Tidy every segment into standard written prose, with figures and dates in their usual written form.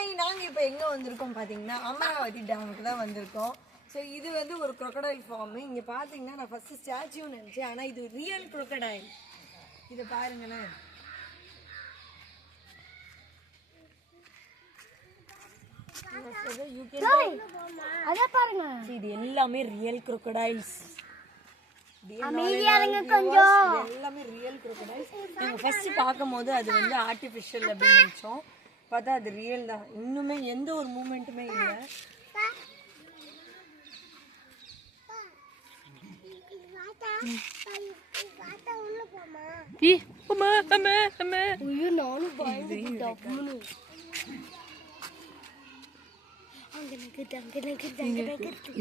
Hi, நாங்கள் இப்போ எங்கே வந்திருக்கோம் பார்த்தீங்கன்னா அமராவதி டேமுக்கு தான் வந்திருக்கோம். ஸோ இது வந்து ஒரு crocodile ஃபார்மு. இங்கே பார்த்தீங்கன்னா நான் ஃபஸ்ட்டு ஸ்டாச்சுன்னு நினச்சேன், ஆனால் இது ரியல் crocodile. இதை பாருங்களேன். இது எல்லாமே ரியல் crocodiles. எல்லாமே ரியல் crocodiles. நாங்கள் ஃபஸ்ட்டு பார்க்கும் போது அது வந்து ஆர்டிஃபிஷியல் அப்படின்னு நினச்சோம். பார்த்தா அது ரியல் தான். இன்னுமே எந்த ஒரு மூமெண்ட்டுமே இல்லை.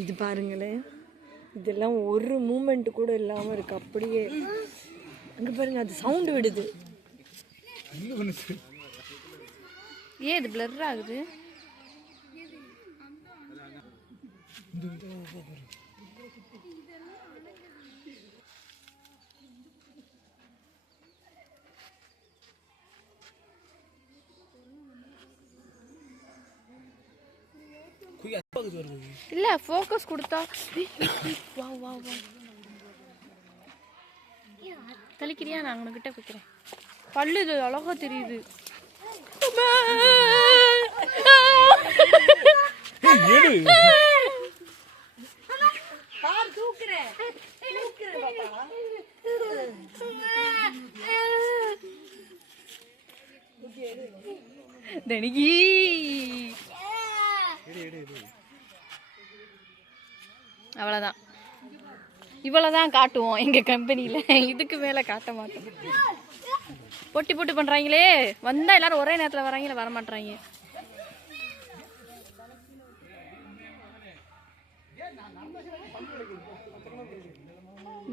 இது பாருங்களேன், இதெல்லாம் ஒரு மூமெண்ட் கூட இல்லாம இருக்கு. அப்படியே அங்க பாருங்க, அது சவுண்ட் விடுது. ஏன் இது பிளர் ஆகுது? இல்ல ஃபோக்கஸ் கொடுத்தா வா வா வா தலிக்கிறியா? நான் உனக்கிட்ட வைக்கிறேன். பல்லு இது அழகா தெரியுது. தனிகி அவ்வளவுதான், இவ்வளவுதான் காட்டுவோம் எங்க கம்பெனியில. இதுக்கு மேல காட்ட மாட்டோம். போட்டி போட்டு பண்றாங்களே, வந்தா எல்லாரும் ஒரே நேரத்துல வராங்க, வர மாட்டாங்க.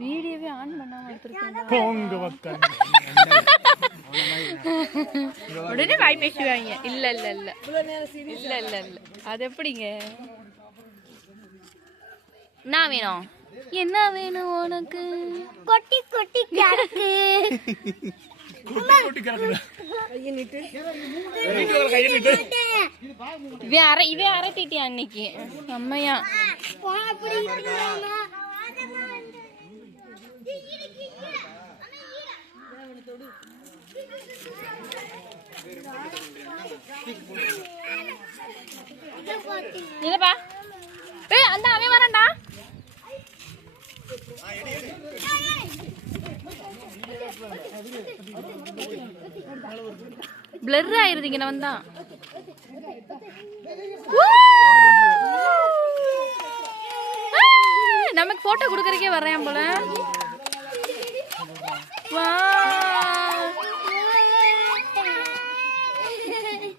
வீடியோவே ஆன் பண்ணாம எடுத்துருக்கேன். உடனே வாய் பேசுவாங்க. இல்ல இல்ல இல்ல இல்ல இல்ல இல்ல அது எப்படிங்க? என்ன வேணும்? என்ன வேணும் உனக்கு? கொட்டி கொட்டி கிடக்கு. இவன் அரட்டிட்டியா அன்னைக்கு அம்மையா? இல்லப்பா, அந்த அவன் வரண்டா. பிளர் ஆயிருது இங்க வந்தா. நமக்கு போட்டோ குடுக்கறதுக்கே வர்றேன் போல. வா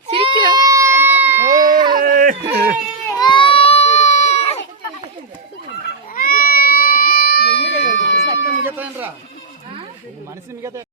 சிரிக்கிறா. மனசு மிக